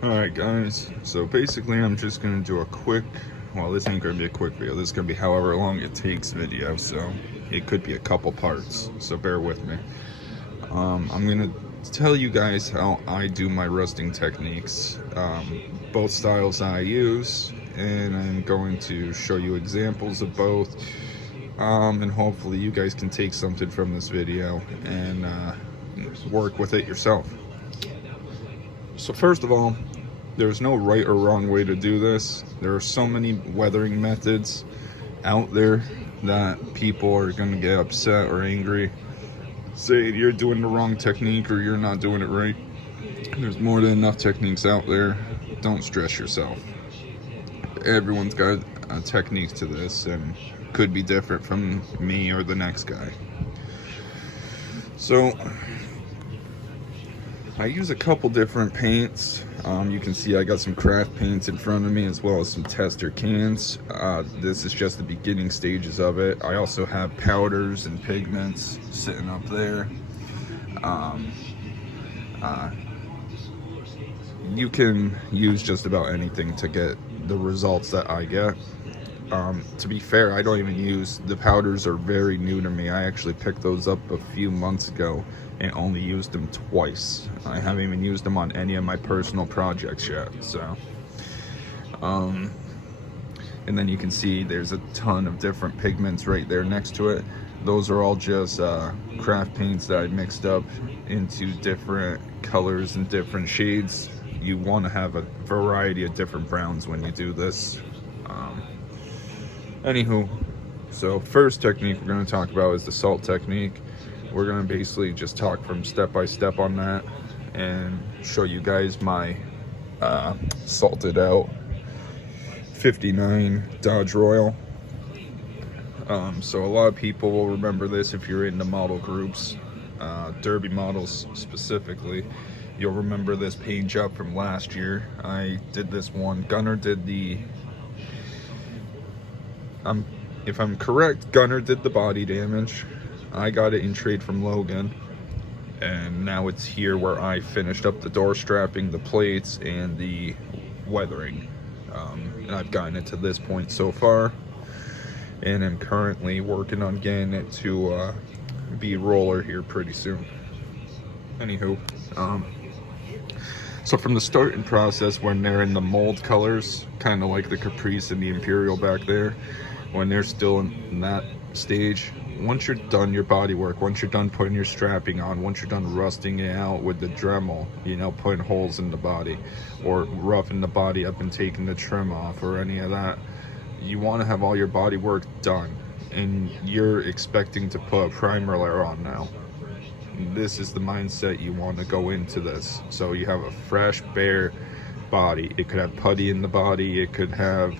Alright guys, so basically I'm just going to do a quick, well this ain't going to be a quick video, this is going to be however long it takes video, so it could be a couple parts, so bear with me. I'm going to tell you guys how I do my rusting techniques, both styles I use, and I'm going to show you examples of both, and hopefully you guys can take something from this video and work with it yourself. So first of all, there's no right or wrong way to do this. There are so many weathering methods out there that people are going to get upset or angry, say you're doing the wrong technique or you're not doing it right. There's more than enough techniques out there. Don't stress yourself. Everyone's got a technique to this and could be different from me or the next guy. So I use a couple different paints. You can see I got some craft paints in front of me as well as some tester cans. This is just the beginning stages of it. I also have powders and pigments sitting up there. You can use just about anything to get the results that I get. To be fair, I don't even use, the powders are very new to me. I actually picked those up a few months ago and only used them twice. I haven't even used them on any of my personal projects yet, so. And then you can see there's a ton of different pigments right there next to it. Those are all just craft paints that I mixed up into different colors and different shades. You want to have a variety of different browns when you do this. Anywho, so first technique we're going to talk about is the salt technique. We're going to basically just talk from step by step on that and show you guys my salted out 59 Dodge Royal. So a lot of people will remember this if you're into model groups, derby models specifically. You'll remember this paint job from last year. I did this one. Gunner did the, if I'm correct, Gunner did the body damage. I got it in trade from Logan, and now it's here where I finished up the door strapping, the plates, and the weathering. And I've gotten it to this point so far, and I'm currently working on getting it to be roller here pretty soon. Anywho, so from the starting process, when they're in the mold colors, kind of like the Caprice and the Imperial back there, when they're still in that stage, once you're done your body work, once you're done putting your strapping on, once you're done rusting it out with the Dremel, you know, putting holes in the body or roughing the body up and taking the trim off or any of that, you want to have all your body work done, and you're expecting to put a primer layer on now. This is the mindset you want to go into this. So you have a fresh, bare body. It could have putty in the body, it could have,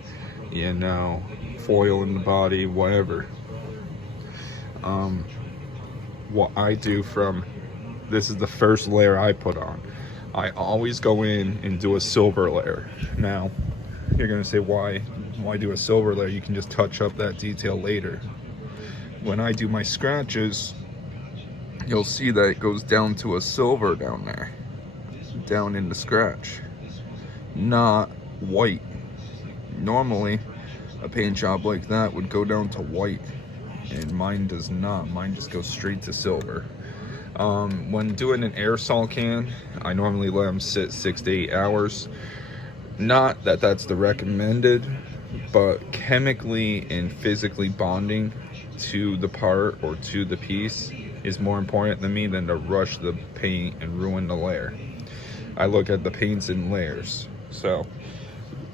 you know, foil in the body, whatever. What I do from, this is the first layer I put on. I always go in and do a silver layer. Now, you're gonna say, why do a silver layer? You can just touch up that detail later. When I do my scratches, you'll see that it goes down to a silver down there, down in the scratch, not white. Normally, a paint job like that would go down to white, and mine does not. Mine just goes straight to silver. When doing an aerosol can, I normally let them sit 6 to 8 hours. Not that that's the recommended, but chemically and physically bonding to the part or to the piece is more important to me than to rush the paint and ruin the layer. I look at the paints in layers. So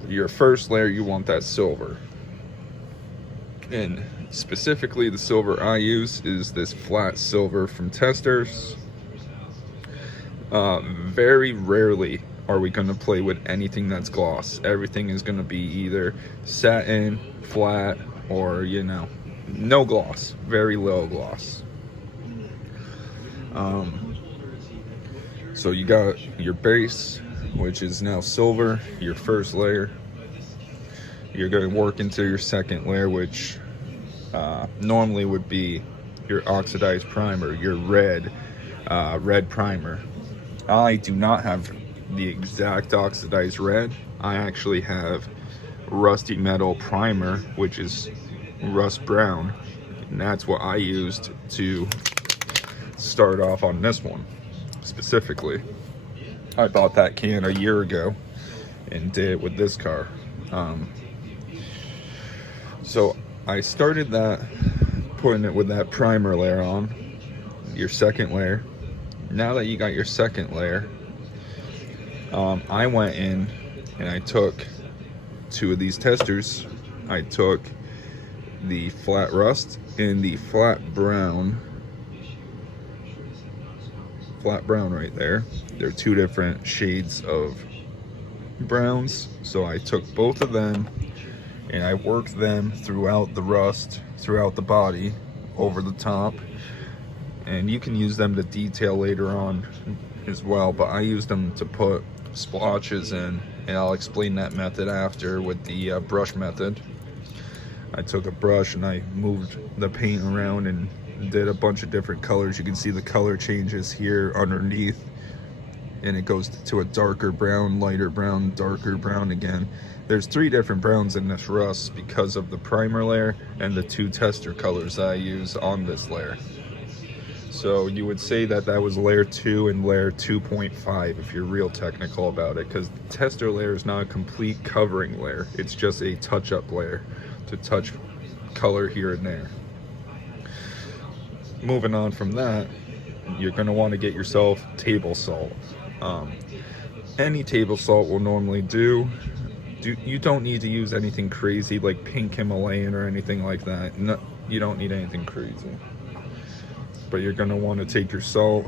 your first layer, you want that silver. And specifically the silver I use is this flat silver from Testers. Very rarely are we going to play with anything that's gloss. Everything is going to be either satin, flat, or, you know, no gloss, very low gloss. So you got your base, which is now silver, your first layer. You're going to work into your second layer, which normally would be your oxidized primer, your red primer. I do not have the exact oxidized red. I actually have rusty metal primer, which is rust brown, and that's what I used to start off on this one specifically. I bought that can a year ago and did it with this car. So I started that, putting it with that primer layer on, your second layer. Now that you got your second layer, I went in and I took 2 of these testers. I took the flat rust and the flat brown right there. They're 2 different shades of browns. So I took both of them and I worked them throughout the rust, throughout the body, over the top. And you can use them to detail later on as well, but I used them to put splotches in, and I'll explain that method after with the brush method. I took a brush and I moved the paint around and did a bunch of different colors. You can see the color changes here underneath, and it goes to a darker brown, lighter brown, darker brown again. There's 3 different browns in this rust because of the primer layer and the 2 tester colors that I use on this layer. So you would say that that was layer 2 and layer 2.5 if you're real technical about it, because the tester layer is not a complete covering layer. It's just a touch-up layer to touch color here and there. Moving on from that, you're going to want to get yourself table salt. Any table salt will normally do. You don't need to use anything crazy like pink Himalayan or anything like that. No, you don't need anything crazy. But you're going to want to take your salt.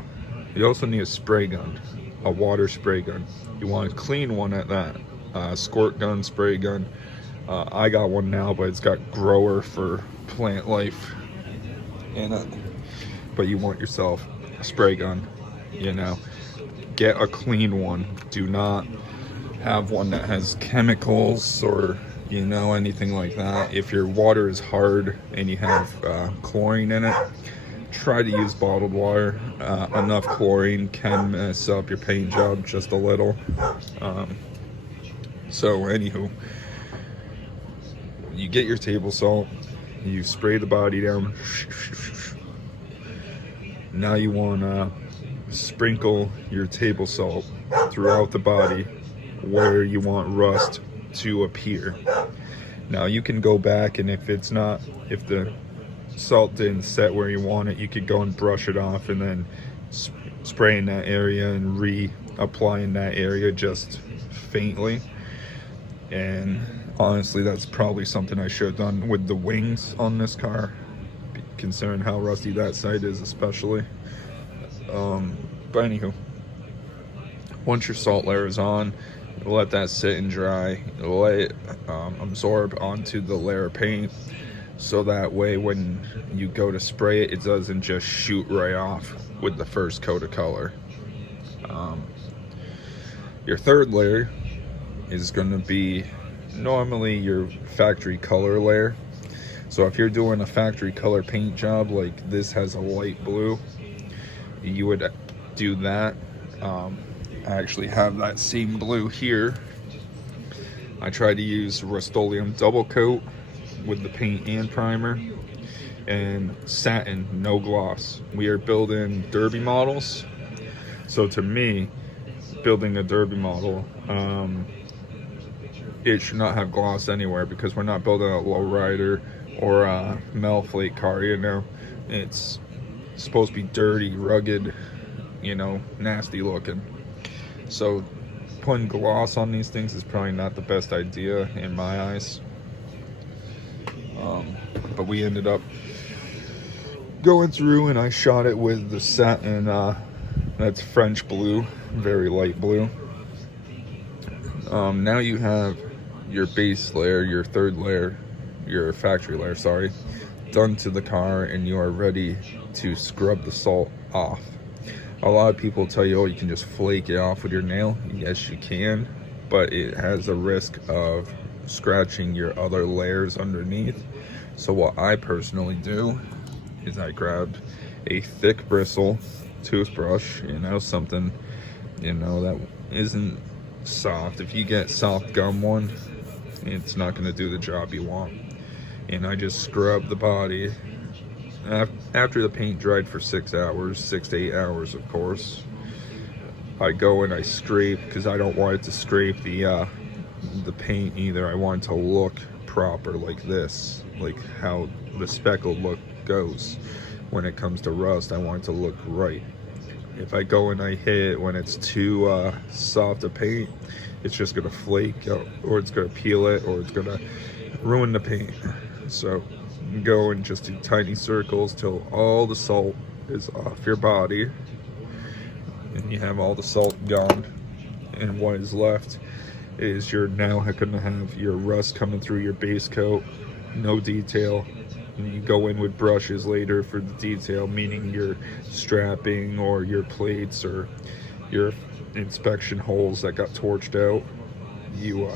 You also need a spray gun, a water spray gun. You want a clean one at that. Squirt gun, spray gun. I got one now, but it's got grower for plant life in it. But you want yourself a spray gun, you know. Get a clean one. Do not have one that has chemicals or, you know, anything like that. If your water is hard and you have chlorine in it, try to use bottled water. Enough chlorine can mess up your paint job just a little. So anywho, you get your table salt, you spray the body down. Now you want to sprinkle your table salt throughout the body where you want rust to appear. Now you can go back, and if the salt didn't set where you want it, you could go and brush it off and then spray in that area and reapply in that area just faintly. And honestly, that's probably something I should have done with the wings on this car, considering how rusty that side is especially. But anywho, once your salt layer is on, let that sit and dry. Let it absorb onto the layer of paint, so that way when you go to spray it, it doesn't just shoot right off with the first coat of color. Your third layer is going to be normally your factory color layer. So if you're doing a factory color paint job, like this has a light blue, you would do that. I actually have that same blue here. I tried to use Rust-Oleum double coat with the paint and primer, and satin, no gloss. We are building Derby models, so to me, building a Derby model, it should not have gloss anywhere, because we're not building a lowrider or a metal flake car, you know. It's supposed to be dirty, rugged, you know, nasty looking. So putting gloss on these things is probably not the best idea in my eyes. But we ended up going through and I shot it with the satin, that's French blue, very light blue. Now you have your base layer, your third layer, your factory layer, sorry, done to the car, and you are ready to scrub the salt off. A lot of people tell you, oh, you can just flake it off with your nail. Yes, you can, but it has a risk of scratching your other layers underneath. So what I personally do is I grab a thick bristle toothbrush, you know, something, you know, that isn't soft. If you get soft gum one, it's not going to do the job you want. And I just scrub the body after the paint dried for 6 hours, 6 to 8 hours, of course. I go and I scrape, because I don't want it to scrape the paint either. I want it to look proper like this, like how the speckled look goes. When it comes to rust, I want it to look right. If I go and I hit it when it's too soft to paint, it's just gonna flake out, or it's gonna peel it, or it's gonna ruin the paint. So go and just do tiny circles till all the salt is off your body, and you have all the salt gone, and what is left is you're now gonna have your rust coming through your base coat, no detail. And you go in with brushes later for the detail, meaning your strapping or your plates or your inspection holes that got torched out. You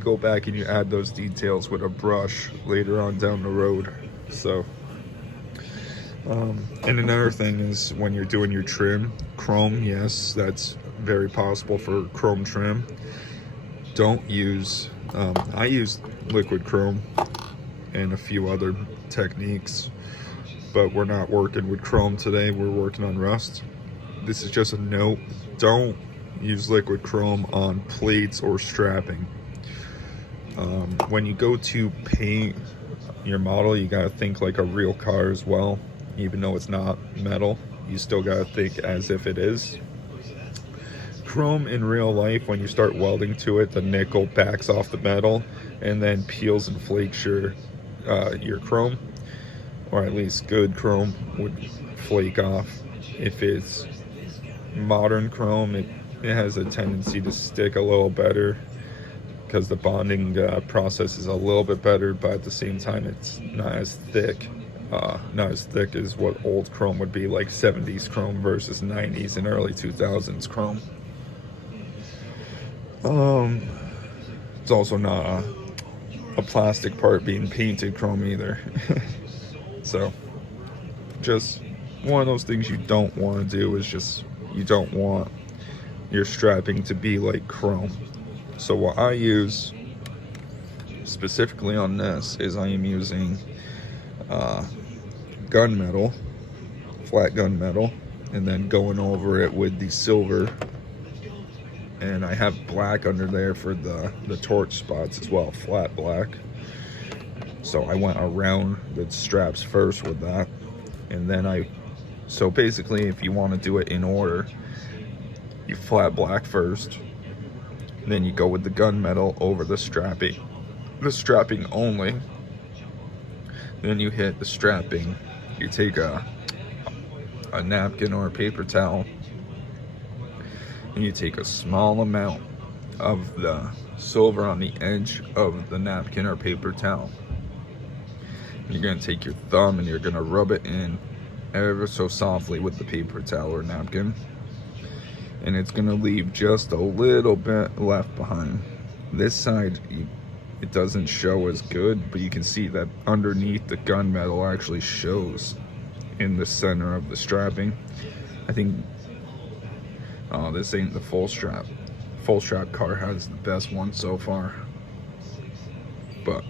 go back and you add those details with a brush later on down the road. So, and another thing is when you're doing your trim, chrome, yes, that's very possible for chrome trim. Don't use, I use liquid chrome and a few other techniques, but we're not working with chrome today. We're working on rust. This is just a note: don't use liquid chrome on plates or strapping. When you go to paint your model, you gotta think like a real car as well. Even though it's not metal, you still gotta think as if it is. Chrome in real life, when you start welding to it, the nickel backs off the metal and then peels and flakes your chrome, or at least good chrome would flake off. If it's modern chrome, it has a tendency to stick a little better because the bonding process is a little bit better, but at the same time it's not as thick as what old chrome would be, like 70s chrome versus 90s and early 2000s chrome. It's also not a plastic part being painted chrome either. So just one of those things you don't want to do is just, you don't want your strapping to be like chrome. So what I use specifically on this is I am using gunmetal, flat gunmetal, and then going over it with the silver, and I have black under there for the torch spots as well, flat black. So I went around the straps first with that, and then so basically if you want to do it in order, you flat black first, then you go with the gunmetal over the strapping only, then you hit the strapping. You take a napkin or a paper towel, and you take a small amount of the silver on the edge of the napkin or paper towel. You're going to take your thumb and you're going to rub it in ever so softly with the paper towel or napkin, and it's going to leave just a little bit left behind. This side, it doesn't show as good, but you can see that underneath the gunmetal actually shows in the center of the strapping. I think, oh, this ain't the full strap. Full strap car has the best one so far, but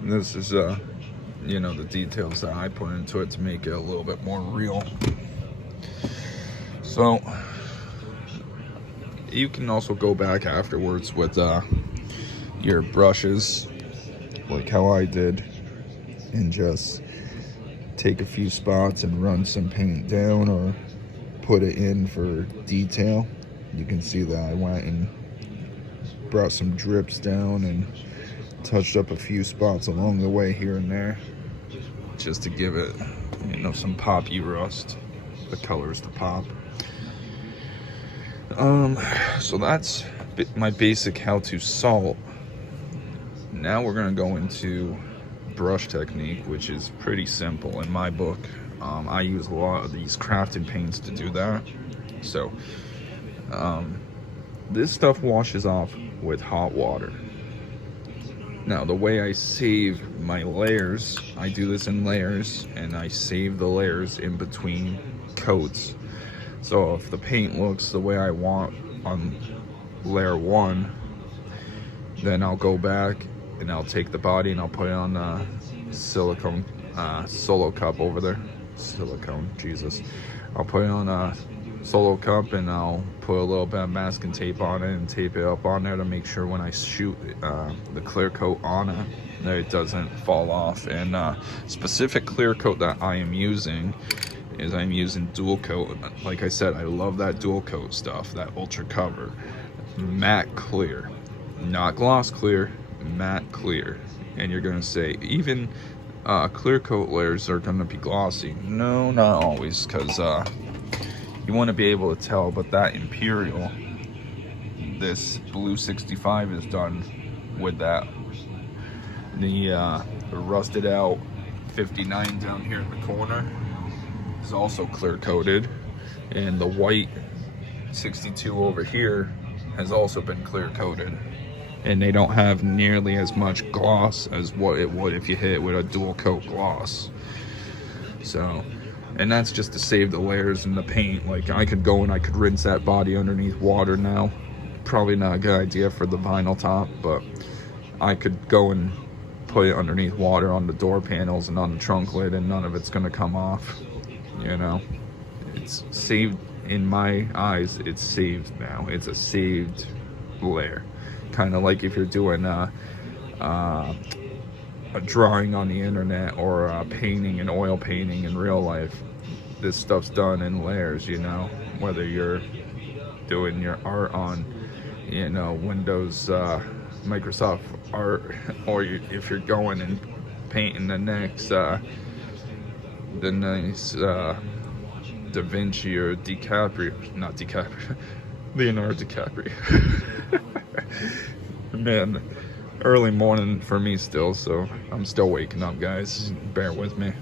this is you know, the details that I put into it to make it a little bit more real. So you can also go back afterwards with your brushes, like how I did, and just take a few spots and run some paint down or put it in for detail. You can see that I went and brought some drips down and touched up a few spots along the way here and there, just to give it, you know, some poppy rust, the colors to pop. So that's my basic how to salt. Now we're gonna go into brush technique, which is pretty simple in my book. I use a lot of these crafted paints to do that. So this stuff washes off with hot water. Now the way I save my layers, I do this in layers, and I save the layers in between coats. So if the paint looks the way I want on layer 1, then I'll go back and I'll take the body and I'll put it on the silicone solo cup over there. Silicone, Jesus. I'll put it on a solo cup and I'll put a little bit of masking tape on it and tape it up on there to make sure when I shoot the clear coat on it that it doesn't fall off. And specific clear coat that I am using is I'm using dual coat. Like I said, I love that dual coat stuff, that ultra cover. Matte clear, not gloss clear, matte clear. And you're gonna say, even clear coat layers are gonna be glossy. No, not always, because you want to be able to tell. But that Imperial, this blue 65 is done with that. The rusted out 59 down here in the corner is also clear coated, and the white 62 over here has also been clear coated, and they don't have nearly as much gloss as what it would if you hit it with a dual coat gloss. So, and that's just to save the layers in the paint. Like, I could go and I could rinse that body underneath water now. Probably not a good idea for the vinyl top, but I could go and put it underneath water on the door panels and on the trunk lid, and none of it's gonna come off. You know, it's saved in my eyes. It's saved now. It's a saved layer. Kind of like if you're doing a drawing on the internet, or a painting, an oil painting in real life. This stuff's done in layers, you know, whether you're doing your art on, you know, Windows, Microsoft Art, or if you're going and painting the next Da Vinci or Leonardo DiCaprio. Man, early morning for me still, so I'm still waking up, guys. Bear with me.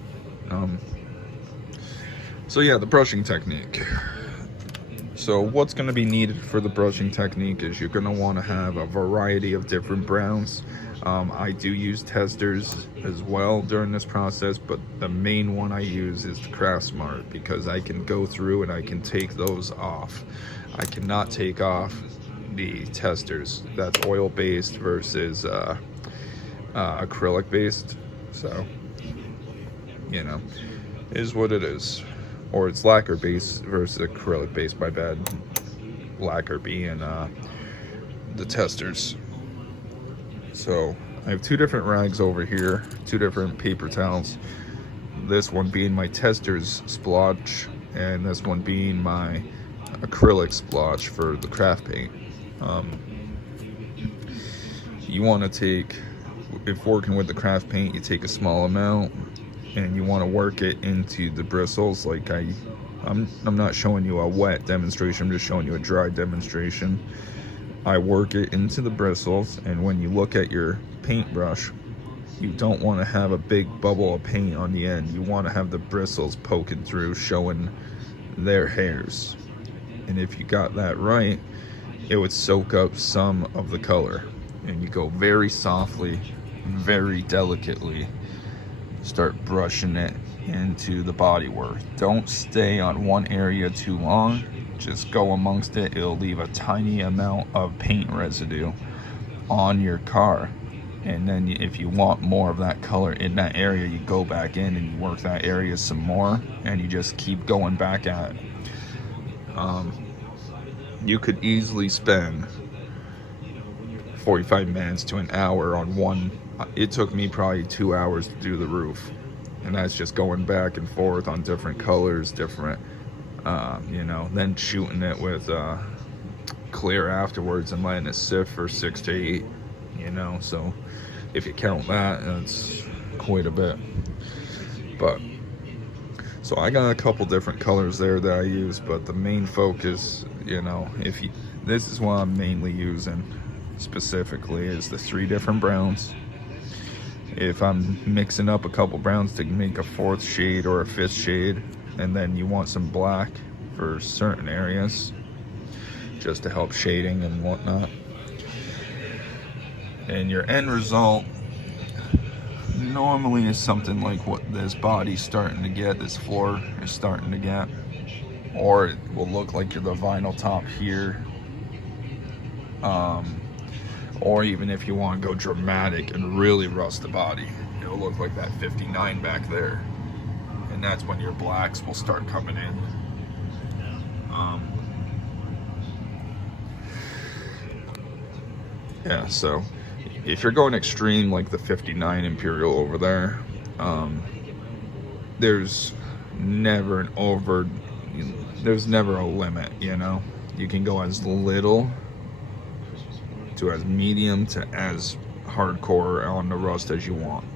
So yeah, the brushing technique. So what's going to be needed for the brushing technique is you're going to want to have a variety of different browns. I do use testers as well during this process, but the main one I use is the Craftsmart, because I can go through and I can take those off. I cannot take off the testers. That's oil based versus acrylic based. So, you know, is what it is. Or it's lacquer based versus acrylic based, my bad. Lacquer being the testers. So I have two different rags over here, two different paper towels. This one being my tester's splotch, and this one being my acrylic splotch for the craft paint. You want to take, if working with the craft paint, you take a small amount and you want to work it into the bristles. Like I'm not showing you a wet demonstration, I'm just showing you a dry demonstration. I work it into the bristles, and when you look at your paintbrush, you don't want to have a big bubble of paint on the end. You want to have the bristles poking through, showing their hairs. And if you got that right, it would soak up some of the color. And you go very softly, very delicately, start brushing it into the bodywork. Don't stay on one area too long. Just go amongst it. It'll leave a tiny amount of paint residue on your car, and then if you want more of that color in that area, you go back in and you work that area some more, and you just keep going back at it. You could easily spend 45 minutes to an hour on one. It took me probably 2 hours to do the roof, and that's just going back and forth on different colors, different you know, then shooting it with clear afterwards and letting it sit for 6 to 8, you know. So if you count that, it's quite a bit. But so I got a couple different colors there that I use, but the main focus, you know, this is what I'm mainly using specifically, is the 3 different browns. If I'm mixing up a couple browns to make a 4th shade or a 5th shade, and then you want some black for certain areas just to help shading and whatnot, and your end result normally is something like what this body's starting to get, this floor is starting to get, or it will look like you're the vinyl top here. Or even if you want to go dramatic and really rust the body, it'll look like that 59 back there. And that's when your blacks will start coming in. Yeah, so if you're going extreme like the 59 Imperial over there, there's never there's never a limit, you know. You can go as little to as medium to as hardcore on the rust as you want.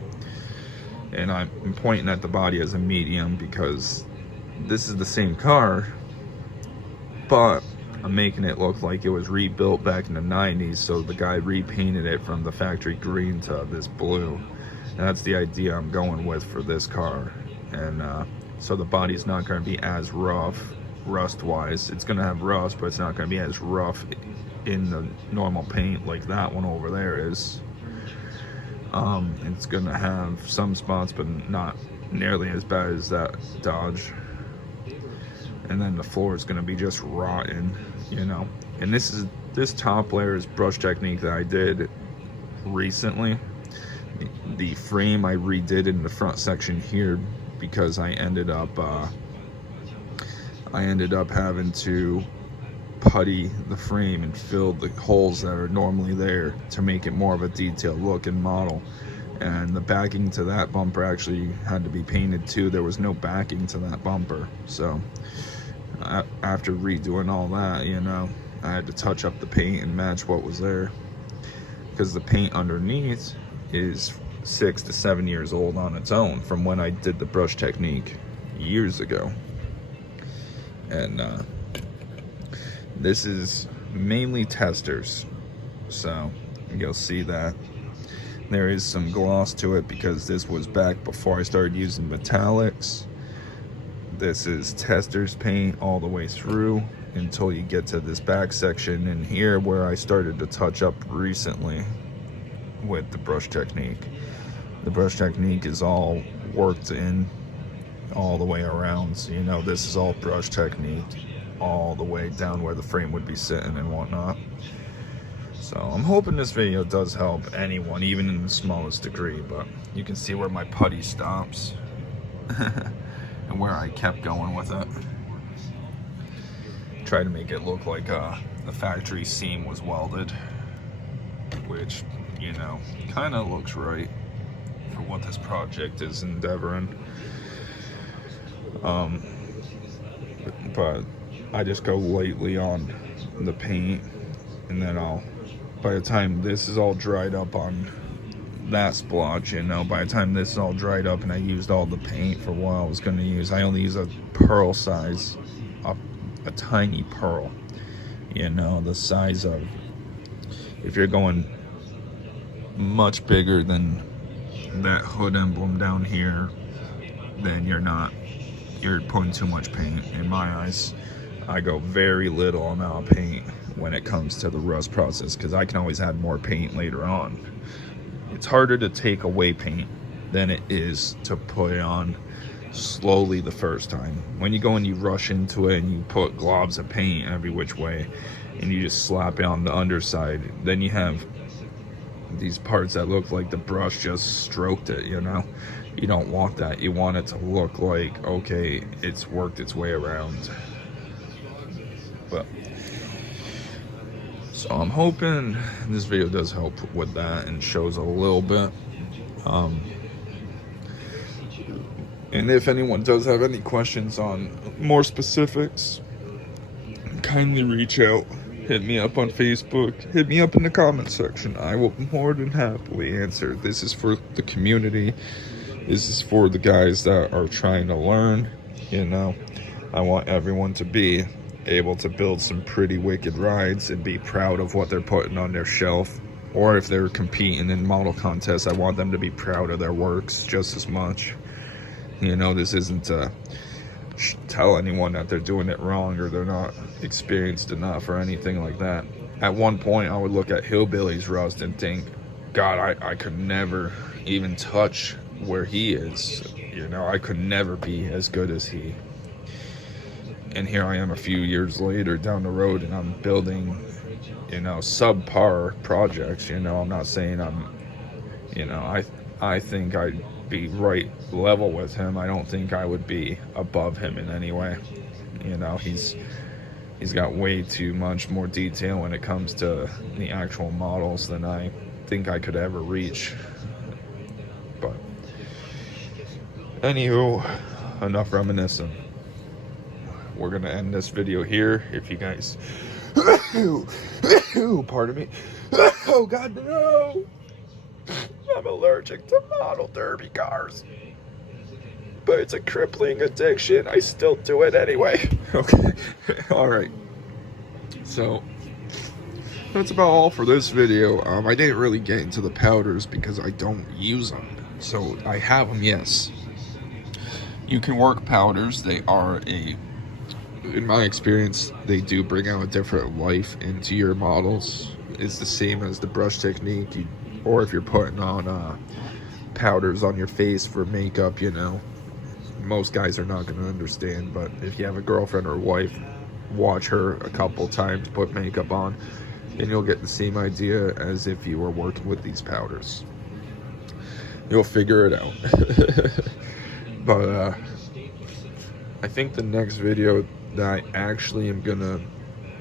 And I'm pointing at the body as a medium because this is the same car, but I'm making it look like it was rebuilt back in the 90s, so the guy repainted it from the factory green to this blue. And that's the idea I'm going with for this car. And so the body's not going to be as rough, rust-wise. It's going to have rust, but it's not going to be as rough in the normal paint like that one over there is. It's going to have some spots, but not nearly as bad as that Dodge. And then the floor is going to be just rotten, you know. And this top layer is brush technique that I did recently. The frame I redid in the front section here because I ended up having to putty the frame and fill the holes that are normally there to make it more of a detailed look and model. And the backing to that bumper actually had to be painted too. There was no backing to that bumper, so after redoing all that, you know, I had to touch up the paint and match what was there, because the paint underneath is 6 to 7 years old on its own from when I did the brush technique years ago. And this is mainly testers, so you'll see that there is some gloss to it because this was back before I started using metallics. This is testers paint all the way through until you get to this back section in here where I started to touch up recently with the brush technique. The brush technique is all worked in all the way around, so you know this is all brush technique all the way down where the frame would be sitting and whatnot. So I'm hoping this video does help anyone, even in the smallest degree, but you can see where my putty stops and where I kept going with it. Try to make it look like the factory seam was welded, which, you know, kind of looks right for what this project is endeavoring. But I just go lightly on the paint, and then by the time this is all dried up on that splotch, you know, by the time this is all dried up and I used all the paint for what I was going to use, I only use a pearl size, a tiny pearl, you know, the size of, if you're going much bigger than that hood emblem down here, then you're putting too much paint in my eyes. I go very little amount of paint when it comes to the rust process because I can always add more paint later on. It's harder to take away paint than it is to put it on slowly the first time. When you go and you rush into it and you put globs of paint every which way and you just slap it on the underside, then you have these parts that look like the brush just stroked it, you know. You don't want that. You want it to look like, okay, it's worked its way around. But so I'm hoping this video does help with that and shows a little bit. And if anyone does have any questions on more specifics, kindly reach out. Hit me up on Facebook. Hit me up in the comment section. I will more than happily answer. This is for the community. This is for the guys that are trying to learn. You know, I want everyone to be able to build some pretty wicked rides and be proud of what they're putting on their shelf. Or if they're competing in model contests, I want them to be proud of their works just as much. You know, this isn't to tell anyone that they're doing it wrong or they're not experienced enough or anything like that. At one point, I would look at Hillbilly's rust and think, God, I could never even touch where he is. You know, I could never be as good as he. And here I am a few years later down the road, and I'm building, subpar projects. I'm not saying I think I'd be right level with him. I don't think I would be above him in any way. He's got way too much more detail when it comes to the actual models than I think I could ever reach. But anywho, enough reminiscing. We're gonna end this video here. If you guys pardon me. Oh God, no! I'm allergic to model derby cars. But it's a crippling addiction. I still do it anyway. Okay. Alright. So that's about all for this video. I didn't really get into the powders because I don't use them. So I have them, yes. You can work powders. They are in my experience, they do bring out a different life into your models. It's the same as the brush technique, or if you're putting on powders on your face for makeup, most guys are not going to understand, but if you have a girlfriend or wife, watch her a couple times put makeup on, and you'll get the same idea as if you were working with these powders. You'll figure it out. But I think the next video that I actually am gonna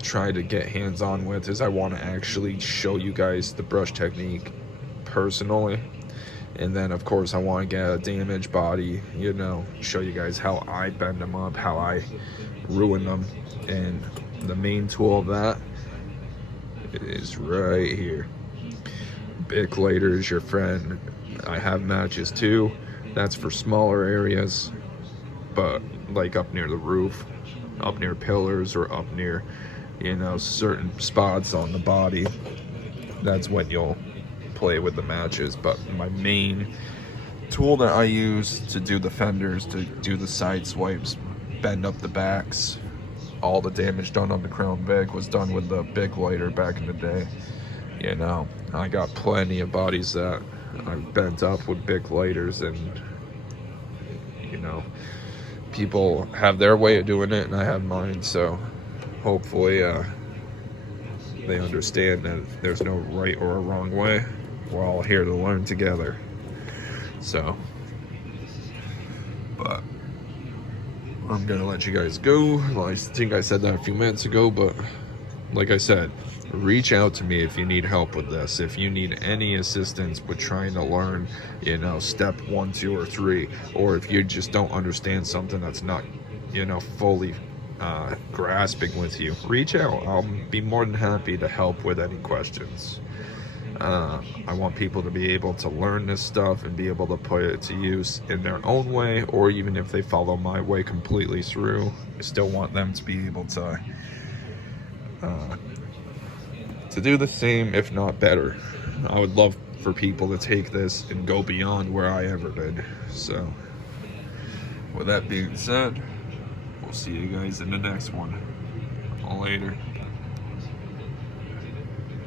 try to get hands-on with is I want to actually show you guys the brush technique personally, and then of course I want to get a damaged body, show you guys how I bend them up, how I ruin them. And the main tool of that is right here. Bic lighter is your friend. I have matches too. That's for smaller areas, but like up near the roof, up near pillars, or up near certain spots on the body, that's when you'll play with the matches. But my main tool that I use to do the fenders, to do the side swipes, bend up the backs, all the damage done on the Crown Vic was done with the Bic lighter back in the day. I got plenty of bodies that I've bent up with Bic lighters, and people have their way of doing it and I have mine, so hopefully they understand that there's no right or a wrong way. We're all here to learn together. So, but I'm gonna let you guys go. Well, I think I said that a few minutes ago, but like I said, reach out to me if you need help with this. If you need any assistance with trying to learn, step 1, 2, or 3, or if you just don't understand something that's not, fully grasping with you, reach out. I'll be more than happy to help with any questions. I want people to be able to learn this stuff and be able to put it to use in their own way, or even if they follow my way completely through, I still want them to be able to do the same, if not better. I would love for people to take this and go beyond where I ever did. So, with that being said, we'll see you guys in the next one. Later.